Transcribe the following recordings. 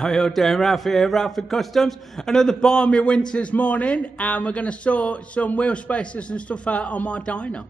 How are you all doing? Ralfy here, Ralfy Customs. Another balmy winter's morning, and we're going to sort some wheel spacers and stuff out on my Dyna.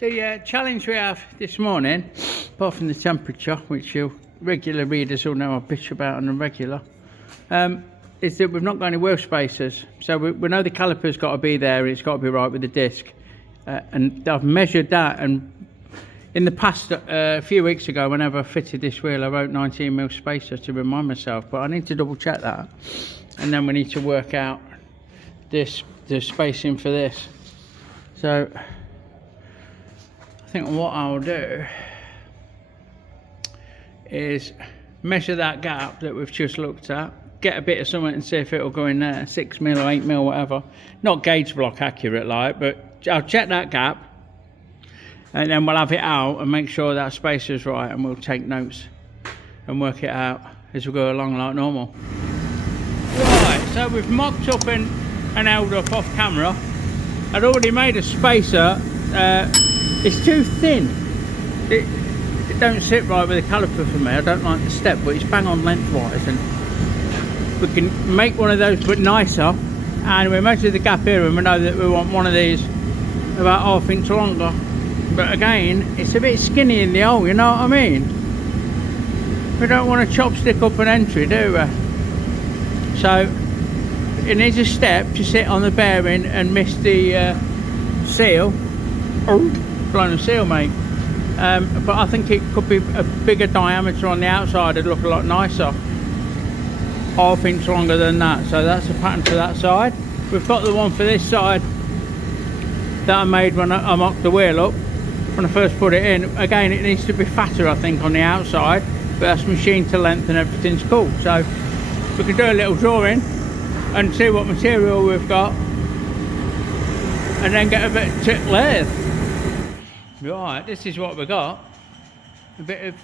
The challenge we have this morning, apart from the temperature, which your regular readers will know I bitch about on a regular, is that we've not got any wheel spacers. So we know the caliper's got to be there, it's got to be right with the disc. And I've measured that, and in the past, a few weeks ago, whenever I fitted this wheel, I wrote 19mm spacer to remind myself, but I need to double check that. And then we need to work out the spacing for this. So I think what I'll do is measure that gap that we've just looked at, get a bit of something and see if it'll go in there, 6mm or 8mm, whatever. Not gauge block accurate like, but I'll check that gap and then we'll have it out and make sure that spacer's right, and we'll take notes and work it out as we go along like normal. Right, so we've mocked up and held up off camera. I'd already made a spacer. It's too thin. It don't sit right with the caliper for me. I don't like the step, but it's bang on lengthwise, and we can make one of those but nicer. And we measure the gap here, and we know that we want one of these about 1/2 inch longer. But again, it's a bit skinny in the hole, you know what I mean? We don't want a chopstick up an entry, do we? So it needs a step to sit on the bearing and miss the seal. Blown a seal, mate. But I think it could be a bigger diameter on the outside. It'd look a lot nicer. 1/2 inch longer than that. So that's the pattern for that side. We've got the one for this side that I made when I mocked the wheel up when I first put it in. Again, it needs to be fatter, I think, on the outside, but that's machined to length and everything's cool. So we can do a little drawing and see what material we've got, and then get a bit of tip lathe. Right, this is what we got. A bit of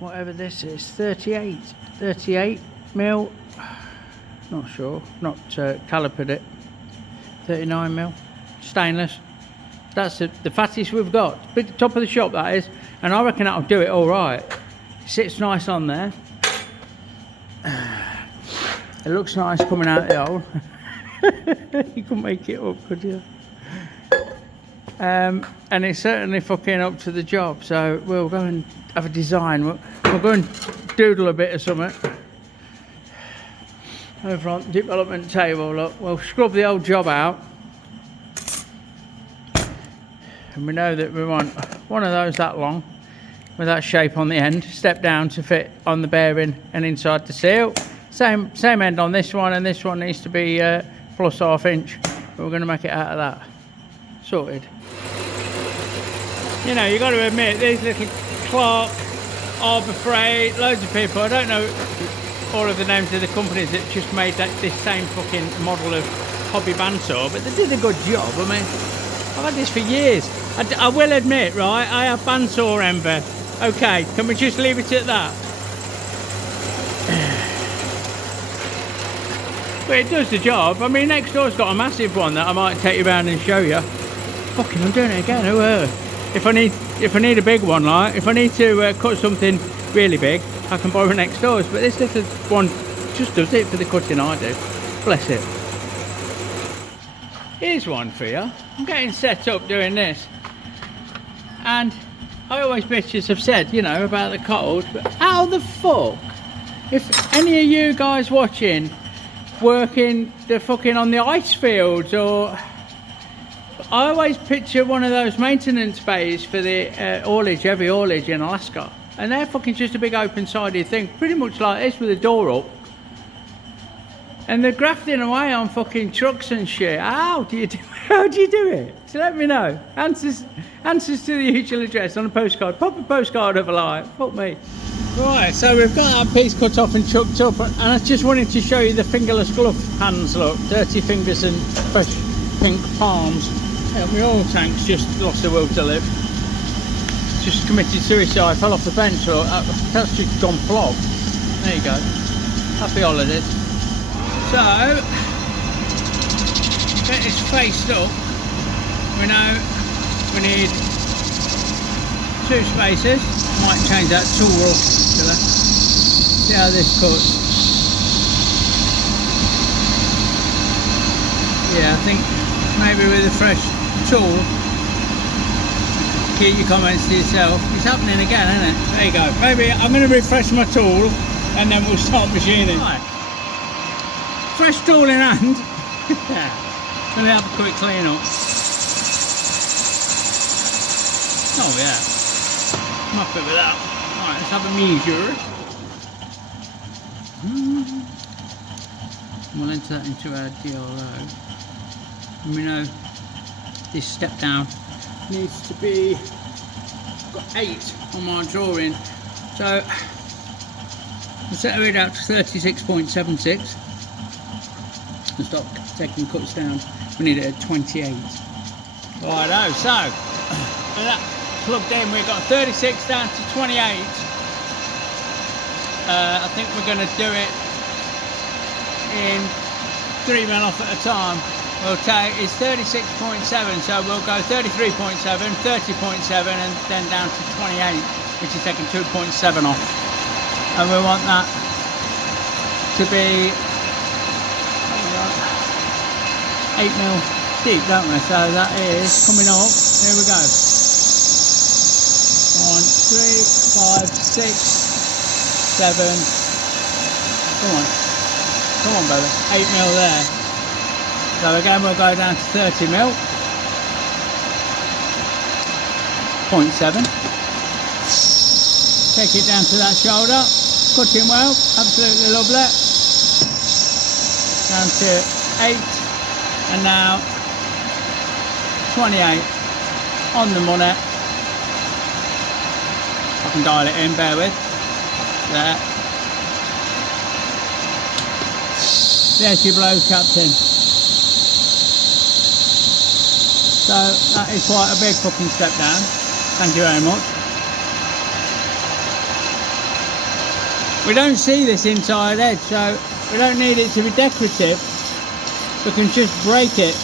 whatever this is, 38mm, not sure, not calipered it, 39mm, stainless. That's the fattest we've got. Bit the top of the shop, that is, and I reckon that'll do it all right. It sits nice on there. It looks nice coming out the hole. You couldn't make it up, could you? And it's certainly fucking up to the job, so we'll go and have a design. We'll go and doodle a bit of something over on the development table. Look, we'll scrub the old job out, and we know that we want one of those that long with that shape on the end, step down to fit on the bearing and inside the seal. Same end on this one, and this one needs to be plus 1/2 inch, but we're going to make it out of that. Sorted. You know, you got to admit, these little Clark, Arbor Freight, loads of people, I don't know all of the names of the companies that just made this same fucking model of hobby bandsaw, but they did a good job. I mean, I've had this for years. I will admit, right, I have bandsaw envy. Okay, can we just leave it at that? But it does the job. I mean, next door's got a massive one that I might take you around and show you. Fucking, I'm doing it again. If I need a big one, like, if I need to cut something really big, I can borrow next door's. But this little one just does it for the cutting I do. Bless it. Here's one for you. I'm getting set up doing this, and I always bitches have said, you know, about the cold, but how the fuck, if any of you guys watching working the fucking on the ice fields, or I always picture one of those maintenance bays for the haulage, heavy haulage in Alaska, and they're fucking just a big open sided thing, pretty much like this with a door up. And they're grafting away on fucking trucks and shit. How do you do it? So let me know. Answers to the usual address on a postcard. Pop a postcard of a lie. Fuck me. Right, so we've got that piece cut off and chucked up, and I just wanted to show you the fingerless glove hands. Look, dirty fingers and fresh pink palms. Yeah, my oil tank's just lost the will to live. Just committed suicide, fell off the bench. Look, that's just gone flog. There you go. Happy holidays. So, get this faced up. We know we need 2 spaces. Might change that tool off. See how this cuts. Yeah, I think maybe with a fresh tool. Keep your comments to yourself. It's happening again, isn't it? There you go. Maybe I'm going to refresh my tool and then we'll start machining. Right. Fresh tool in hand. Gonna have a quick clean up. Oh yeah. I'm happy with that. Alright, let's have a measure. We'll enter that into our DLO. And we know this step down needs to be, I've got 8 on my drawing. So I'll set it out to 36.76. And stop taking cuts down. We need it at 28. Righto, so with that plugged in, we've got 36 down to 28. I think we're going to do it in 3 mil off at a time. We'll take, it's 36.7, so we'll go 33.7, 30.7, and then down to 28, which is taking 2.7 off. And we want that to be 8 mil deep, don't we? So that is coming up. Here we go. 1, 3, 5, 6, 7. Come on, baby. 8 mil there. So again, we'll go down to 30 mil. 0.7. Take it down to that shoulder. Cutting well. Absolutely lovely. Down to 8. And now 28 on the money. I can dial it in, bear with. There. There she blows, Captain. So that is quite a big fucking step down. Thank you very much. We don't see this inside edge, so we don't need it to be decorative. We can just break it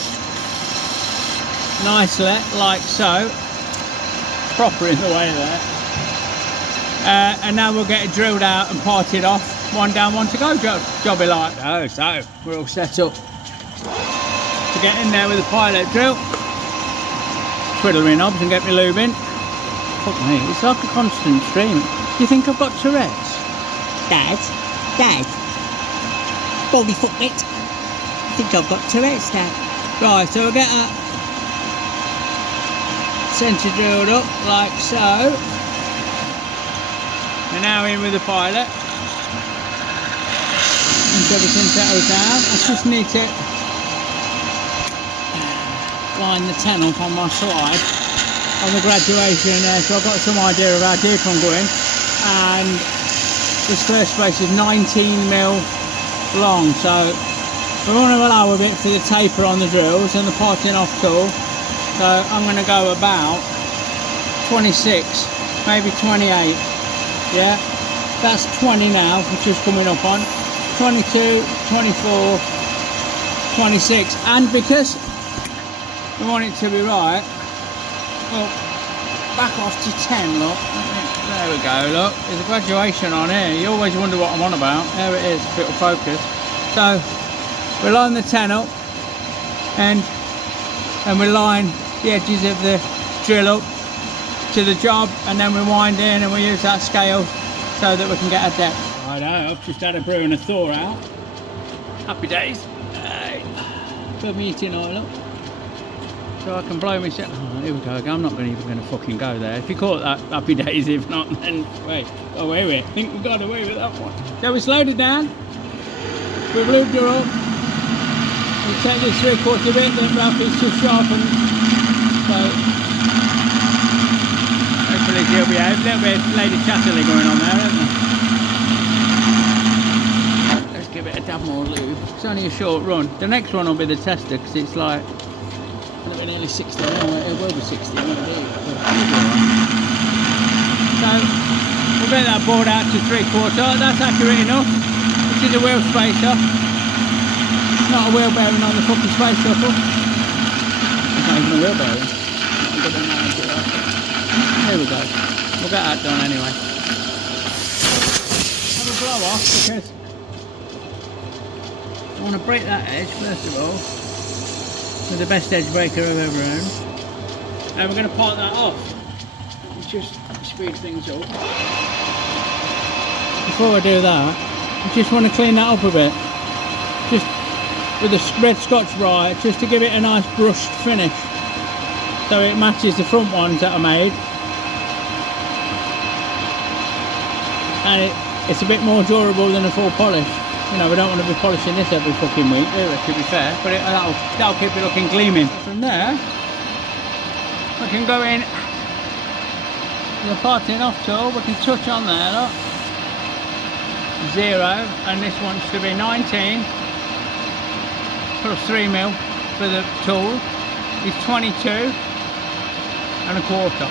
nicely, like so, proper in the way there, and now we'll get it drilled out and parted off. 1 down, 1 to go, jobby like. Oh, so we're all set up to get in there with a pilot drill, twiddle my knobs and get me lube in. Fuck me, it's like a constant stream. Do you think I've got Tourette's? Dad, body footbit. I think I've got Tourette's, Dad. Right, so we'll get that centre drilled up like so. We're now in with the pilot. Once everything settles down, I just need to line the 10 up on my slide on the graduation there, so I've got some idea of how deep I'm going. And this first space is 19 mil long, so we want to allow a bit for the taper on the drills and the parting off tool. So I'm going to go about 26, maybe 28. Yeah, that's 20 now, which is coming up on 22, 24, 26. And because we want it to be right, well, back off to 10, look. There we go, look. There's a graduation on here. You always wonder what I'm on about. There it is, if it'll focus. So we line the 10 up and we line the edges of the drill up to the job, and then we wind in and we use that scale so that we can get a depth. Righto, I've just had a brew and a thaw out. Happy days. Put me eating oil up so I can blow myself. Oh, here we go again. I'm not even going to fucking go there. If you caught that, happy days. If not, then wait. Oh, wait. I think we got away with that one. So we slowed it down. we've lubed her up. We'll take this 3/4 bit, then Ralfy's too sharpened. So hopefully she'll behave. A little bit of Lady Chatterley going on there, isn't there? Let's give it a dab more lube. It's only a short run. The next one will be the tester because it's like, it'll be nearly 60 now. It will be 60 when I do it. So we'll get that board out to 3/4. That's accurate enough. Which is a wheel spacer. Not a wheel bearing on the fucking space shuffle. It's not even a wheel bearing. Here we go. We'll get that done anyway. Have a blow off because I want to break that edge first of all with the best edge breaker I've ever owned. And we're going to part that off. Just speed things up. Before I do that, I just want to clean that up a bit. Just with a red Scotch-Brite, just to give it a nice brushed finish. So it matches the front ones that I made. And it's a bit more durable than a full polish. You know, we don't want to be polishing this every fucking week, do we, to be fair. But that'll keep it looking gleaming. From there, we can go in the parting off tool. We can touch on there, look. 0, and this wants to be 19 plus 3mm for the tool is 22 and a quarter.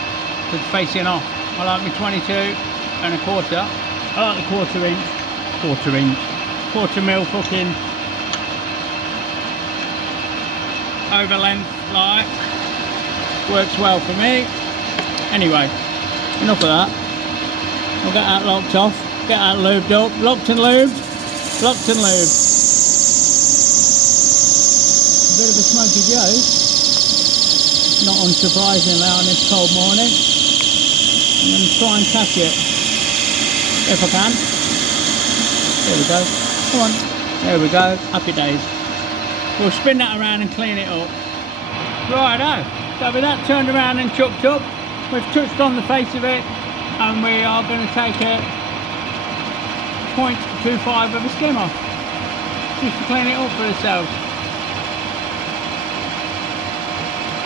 It's facing off. I like my 22 and a quarter. I like the quarter mil fucking over length, like, works well for me. Anyway, enough of that. We'll get that locked off, get that lubed up, locked and lubed. A bit of a smoky Joe, not unsurprisingly on this cold morning. I'm going to try and catch it if I can. There we go. Come on. There we go. Happy days. We'll spin that around and clean it up. Righto. So with that turned around and chucked up, we've touched on the face of it, and we are going to take a 0.25 of a skim off, just to clean it up for ourselves.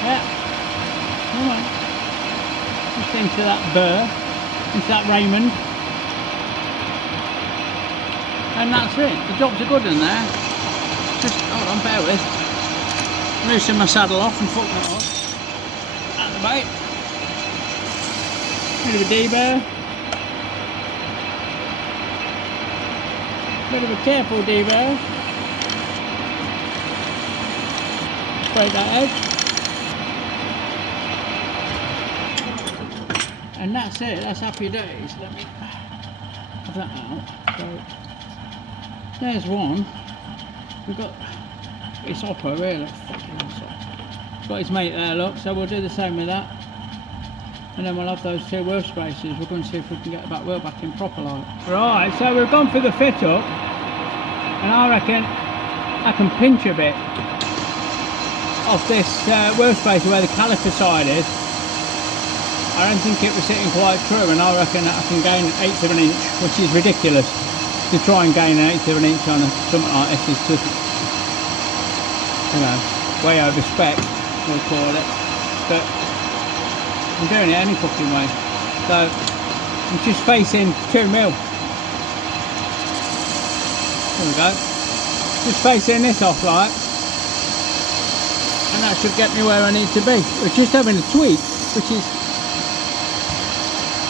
Yeah. Come on. Just into that burr, into that Raymond. And that's it. The job's a good one there. Just hold on, bear with. Loosen my saddle off and fuck that off. Out of the way. Bit of a D-bear. Bit of a careful D-bear. Break that edge. And that's it. That's happy days. Let me have that out. So, there's one. We've got its hopper, really. Fucking awesome. It's got his mate there, look. So we'll do the same with that. And then we'll have those two wheel spacers. We're going to see if we can get the back wheel back in proper light. Right, so we've gone for the fit up. And I reckon I can pinch a bit off this wheel spacer where the caliper side is. I don't think it was sitting quite true, and I reckon that I can gain 1/8 of an inch, which is ridiculous to try and gain 1/8 of an inch on something like this. Is just, you know, way over spec, we'll call it. But I'm doing it any fucking way. So I'm just facing 2mm. There we go. Just facing this off like, and that should get me where I need to be. We're just having a tweak, which is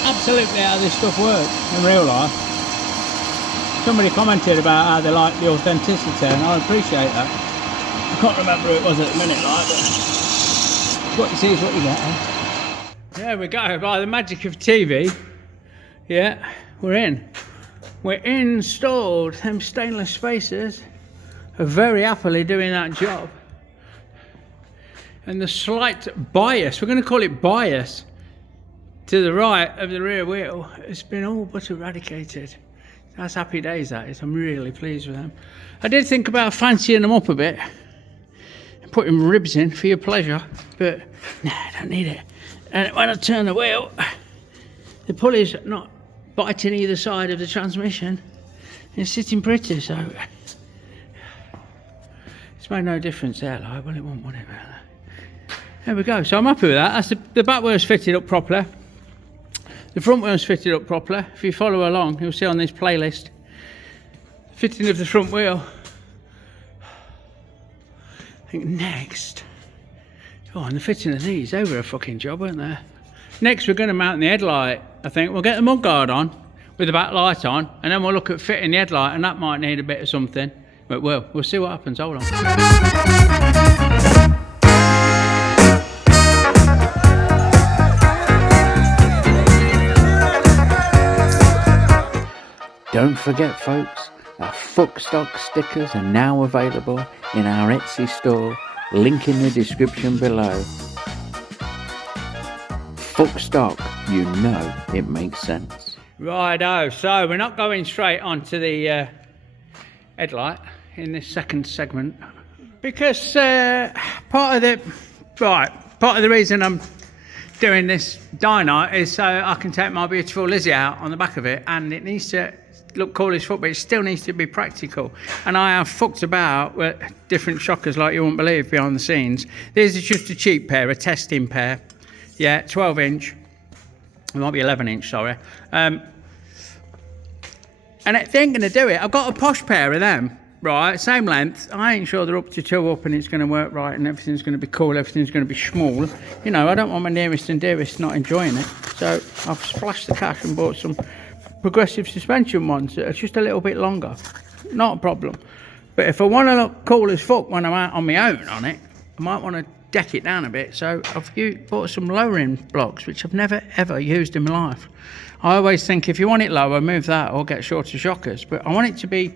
absolutely how this stuff works in real life. Somebody commented about how they like the authenticity, and I appreciate that. I can't remember who it was at the minute, like, but what you see is what you get, eh? There we go, by the magic of TV. Yeah, we're in. We're installed. Them stainless spacers are very happily doing that job. And the slight bias, we're going to call it bias, to the right of the rear wheel, it's been all but eradicated. That's happy days, that is. I'm really pleased with them. I did think about fancying them up a bit and putting ribs in for your pleasure, but nah, I don't need it. And when I turn the wheel, the pulley's not biting either side of the transmission. It's sitting pretty, so It's made no difference there, like, well, it won't, would it, really? There we go. So I'm happy with that. That's the back wheel's fitted up properly. The front wheel's fitted up properly. If you follow along, you'll see on this playlist fitting of the front wheel. I think next, oh, and the fitting of these, they were a fucking job, weren't they? Next, we're going to mount the headlight. I think we'll get the mudguard on with the back light on, and then we'll look at fitting the headlight, and that might need a bit of something. But we'll see what happens. Hold on. Don't forget, folks, our Fuck Stock stickers are now available in our Etsy store, link in the description below. Fuck Stock, you know it makes sense. Righto, so we're not going straight onto the headlight in this second segment because part of the reason I'm doing this Dyna is so I can take my beautiful Lizzie out on the back of it, and it needs to look cool as fuck, but it still needs to be practical. And I have fucked about with different shockers like you wouldn't believe behind the scenes. This is just a cheap pair, a testing pair. Yeah, 12 inch. It might be 11 inch, sorry. And they ain't gonna do it. I've got a posh pair of them, right? Same length. I ain't sure they're up to 2 up and it's gonna work right and everything's gonna be cool, everything's gonna be small. You know, I don't want my nearest and dearest not enjoying it. So I've splashed the cash and bought some progressive suspension ones that are just a little bit longer. Not a problem. But if I want to look cool as fuck when I'm out on my own on it, I might want to deck it down a bit. So I've bought some lowering blocks, which I've never ever used in my life. I always think if you want it lower, move that or get shorter shockers. But I want it to be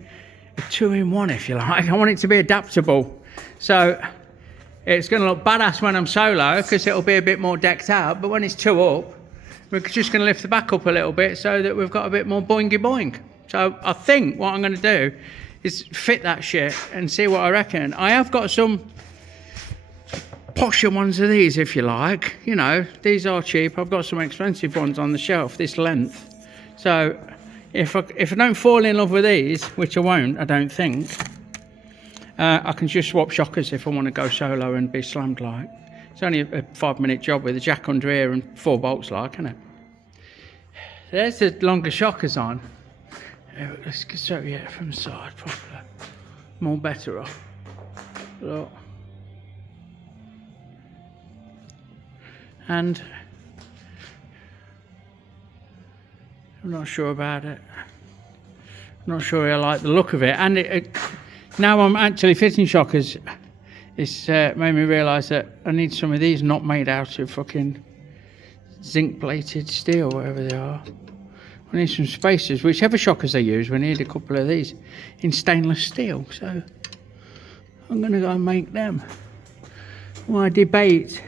a 2-in-1, if you like. I want it to be adaptable. So it's going to look badass when I'm solo because it'll be a bit more decked out. But when it's 2 up, we're just going to lift the back up a little bit so that we've got a bit more boingy boing. So I think what I'm going to do is fit that shit and see what I reckon. I have got some posher ones of these, if you like. You know, these are cheap. I've got some expensive ones on the shelf this length. So if I don't fall in love with these, which I won't, I don't think, I can just swap shockers if I want to go solo and be slammed like. It's only a 5-minute job with a jack under here and 4 bolts like, isn't it? There's the longer shockers on. Let's show you it from the side properly. More better off. Look. And I'm not sure about it. I'm not sure I like the look of it. And now I'm actually fitting shockers. It's made me realise that I need some of these not made out of fucking zinc plated steel, whatever they are. I need some spacers, whichever shockers they use, we need a couple of these in stainless steel. So I'm going to go and make them. Well, I debate,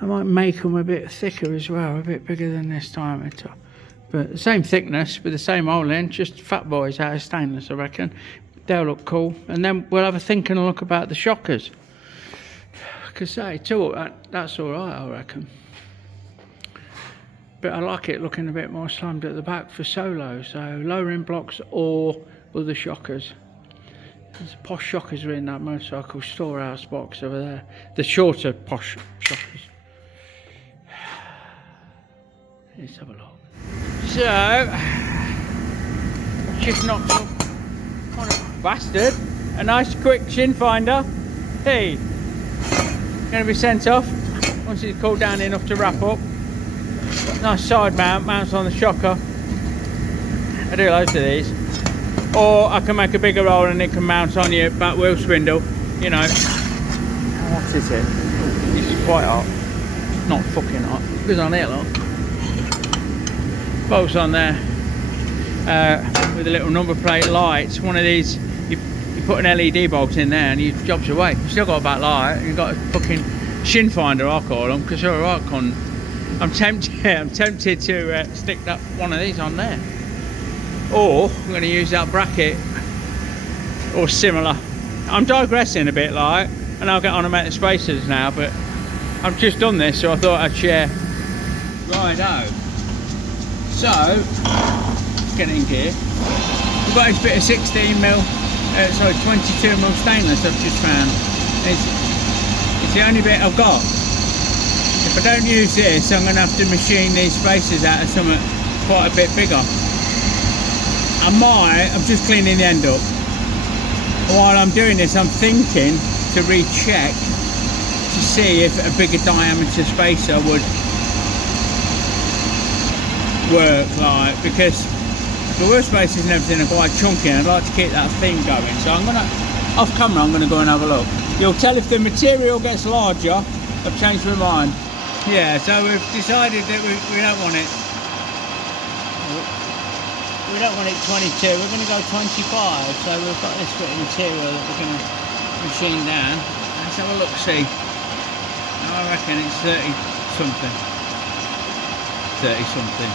I might make them a bit thicker as well, a bit bigger than this diameter. But the same thickness with the same hole in, just fat boys out of stainless, I reckon. They'll look cool, and then we'll have a think and a look about the shockers. Because say, that's all right, I reckon. But I like it looking a bit more slammed at the back for solo. So lowering blocks or other shockers. There's posh shockers are in that motorcycle storehouse box over there. The shorter posh shockers. Let's have a look. So, just knocked up on a bastard, a nice quick shin finder. Hey, going to be sent off once it's cooled down enough to wrap up. Nice side mount, mounts on the shocker. I do loads of these. Or I can make a bigger roll and it can mount on your back wheel spindle, you know. What is it? It's quite hot. Not fucking hot. It goes on here, look. Bolts on there. With a little number plate lights. One of these, you put an LED bolt in there and your job's away. You've still got a back light. You've got a fucking shin finder, I call them, because you're a right cunt. I'm tempted to stick that one of these on there. Or I'm going to use that bracket or similar. I'm digressing a bit, like, and I'll get on and make the spacers now, but I've just done this, so I thought I'd share. Righto. So, let's get in gear. We've got this bit of 16mm sorry, 22mm stainless I've just found. It's the only bit I've got. If I don't use this, I'm going to have to machine these spacers out of something quite a bit bigger. I'm just cleaning the end up. While I'm doing this, I'm thinking to recheck to see if a bigger diameter spacer would work, like, because the work spacers and everything are quite chunky and I'd like to keep that thing going. So I'm gonna, off camera, I'm gonna go and have a look. You'll tell if the material gets larger, I've changed my mind. Yeah, so we've decided that we don't want it. We don't want it 22, we're going to go 25. So we've got this bit of material that we're going to machine down. Let's have a look, see. I reckon it's 30 something. 30 something.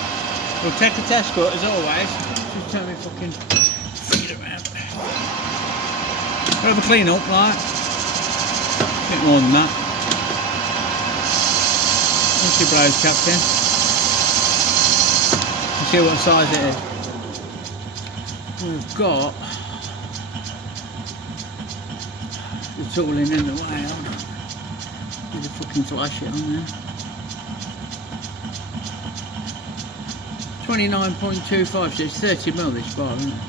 We'll take a test cut as always. Just turn my fucking feet around. We'll have a clean up, like. A bit more than that. What's your blows, Captain? Let's see what size it is. We've got the tooling in the way. Hold on. Get the fucking flash it on there. 29.25, so it's 30mm this bar, isn't it?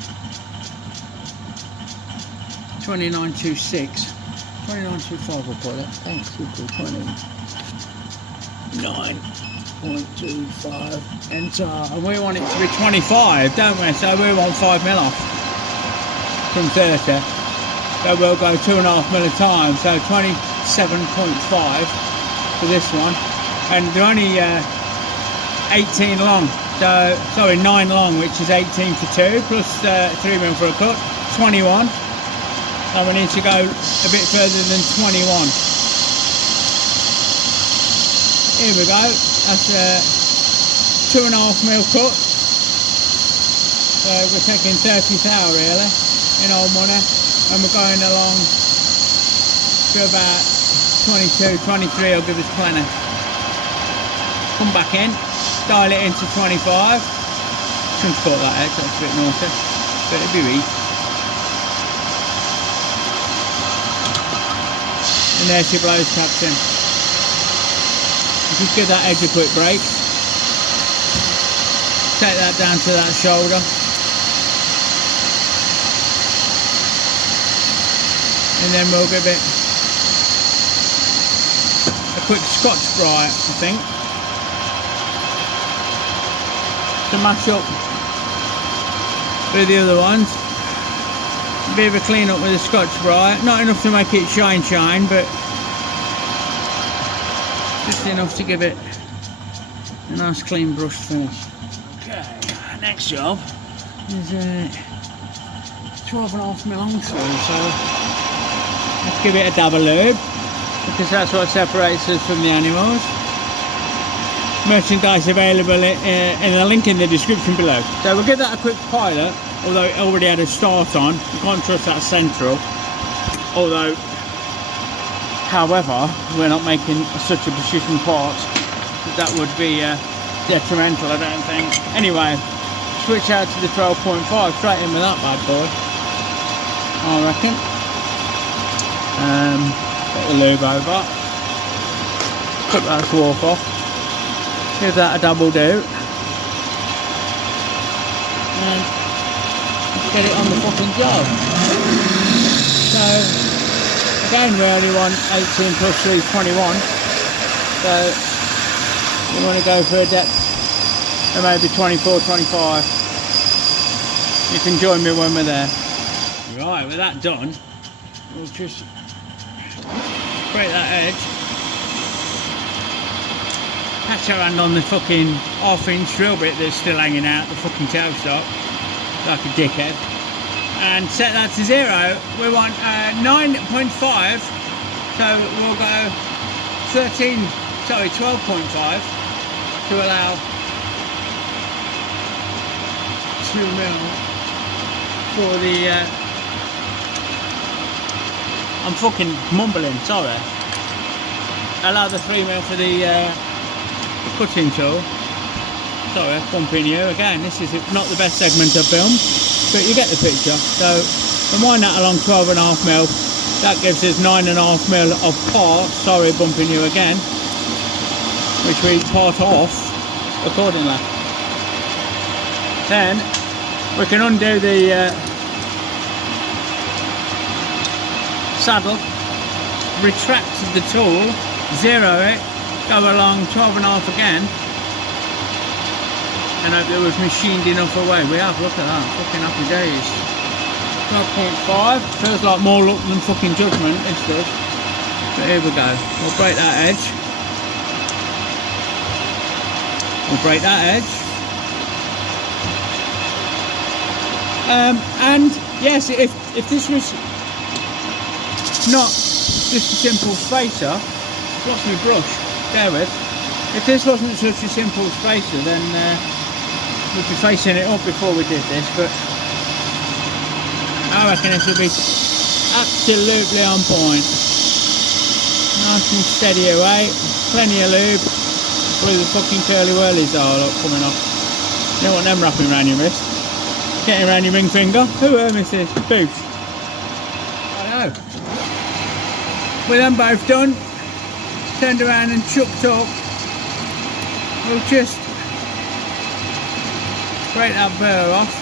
29.26. 29.25 we'll put it. Thanks, equal 29.25. Enter. And we want it to be 25, don't we? So we want 5mm off from 30. So we'll go 2.5mm a time. So 27.5 for this one. And they're only 18 long. So, sorry, 9 long, which is 18 for 2, plus 3mm for a cut, 21. And we need to go a bit further than 21. Here we go, that's a 2.5mm cut. So we're taking 30 thou really, in old money. And we're going along to about 22, 23, will give us plenty. Come back in. Dial it into 25. Shouldn't cut that out, that's a bit naughty, but it'll be weak. And there she blows, Captain. Just give that edge a quick break. Take that down to that shoulder. And then we'll give it a quick Scotch Brite, I think. To match up with the other ones. A bit of a clean up with the Scotch Brite, not enough to make it shine, but just enough to give it a nice clean brush finish. Okay, next job is 12.5mm long through, so let's give it a dab of lube because that's what separates us from the animals. Merchandise available in the link in the description below. So we'll give that a quick pilot, although it already had a start on. You can't trust that central. Although, however, we're not making such a precision part that would be detrimental, I don't think. Anyway, switch out to the 12.5, straight in with that bad boy, I reckon. Put the lube over. Put that swarf off. Give that a double do. And get it on the fucking job. So, again, we only want 18 plus 3 is 21. So, we want to go for a depth of maybe 24, 25. You can join me when we're there. Right, with that done, we'll just break that edge. Catch our hand on the fucking half-inch drill bit that's still hanging out the fucking tail stock, like a dickhead, and set that to 0. We want 9.5, so we'll go 12.5 to allow 2mm for the. I'm fucking mumbling, sorry. Allow the 3mm for the cutting tool. Sorry, I'm bumping you again. This is not the best segment I've filmed, but you get the picture. So and wind that along 12.5 mil. That gives us 9.5 mil of part, sorry bumping you again, which we part off accordingly. Then we can undo the saddle, retract the tool, zero it, go along 12.5 again, and hope that we've machined enough away. We have, look at that, fucking happy days. 12.5, feels like more luck than fucking judgment, this does. But here we go, we'll break that edge. We'll break that edge. And yes, if this was not just a simple spacer, what's my brush? Bear with. If this wasn't such a simple spacer, then we'd be facing it up before we did this, but I reckon this will be absolutely on point. Nice and steady away, plenty of lube. Blew the fucking curly whirlies are look, coming off. You don't want them wrapping around your wrist. Getting around your ring finger. Who misses? Boots. I know. With them both done, turned around and chucked up, we'll just break that burr off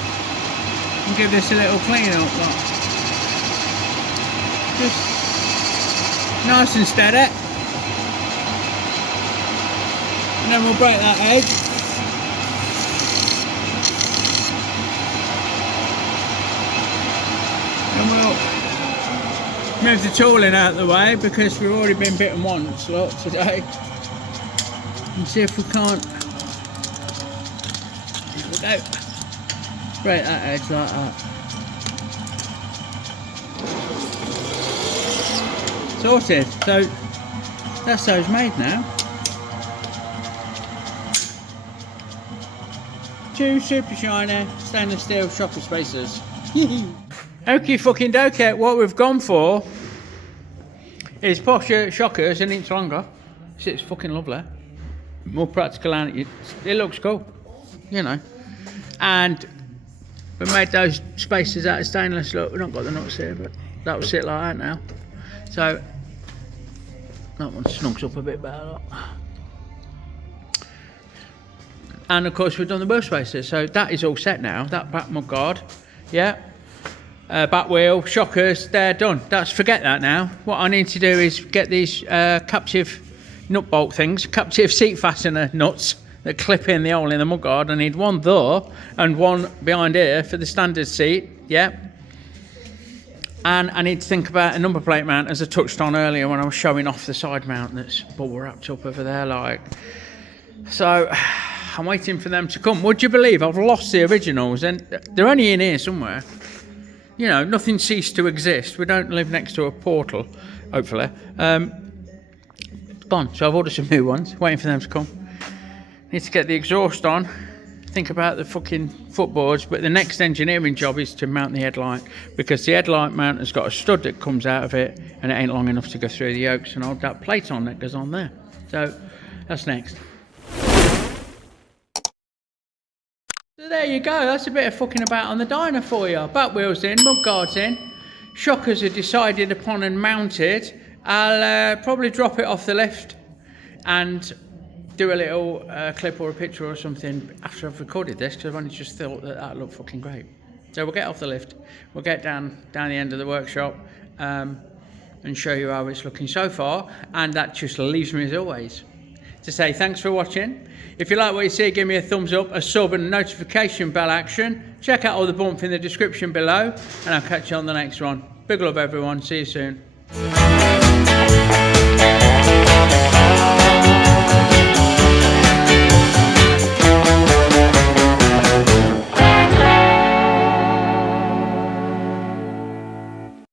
and give this a little clean up. Look. Just nice and steady. And then we'll break that edge. And we'll move the tooling out of the way because we've already been bitten once, look, today. And see if we can't. Here we go. Break that edge like that. Sorted. So that's those made now. 2 super shiny stainless steel shocker spacers. Okie fucking dokie, what we've gone for is posher shockers an inch longer. It's fucking lovely. More practical and it looks cool, you know. And we made those spacers out of stainless. Look, we've not got the nuts here, but that will sit like that now. So that one snugs up a bit better. Look. And of course we've done the burr spacers, so that is all set now. That back mudguard, yeah. Back wheel, shockers, they're done. Forget that now. What I need to do is get these captive nut bolt things, captive seat fastener nuts that clip in the hole in the mudguard. I need one there and one behind here for the standard seat, yeah. And I need to think about a number plate mount, as I touched on earlier when I was showing off the side mount that's bubble wrapped up over there, like. So I'm waiting for them to come. Would you believe I've lost the originals, and they're only in here somewhere. You know, nothing ceased to exist. We don't live next to a portal, hopefully. Gone. So I've ordered some new ones, waiting for them to come. Need to get the exhaust on, think about the fucking footboards, but the next engineering job is to mount the headlight, because the headlight mount has got a stud that comes out of it, and it ain't long enough to go through the yokes, and hold that plate on that goes on there. So that's next. So there you go, that's a bit of fucking about on the Dyna for you. Back wheels in, mudguards in, shockers are decided upon and mounted. I'll probably drop it off the lift and do a little clip or a picture or something after I've recorded this, because I've only just thought that that looked fucking great. So we'll get off the lift, we'll get down the end of the workshop and show you how it's looking so far, and that just leaves me as always to say thanks for watching. If you like what you see, give me a thumbs up, a sub and a notification bell action. Check out all the bump in the description below, and I'll catch you on the next one. Big love everyone, see you soon.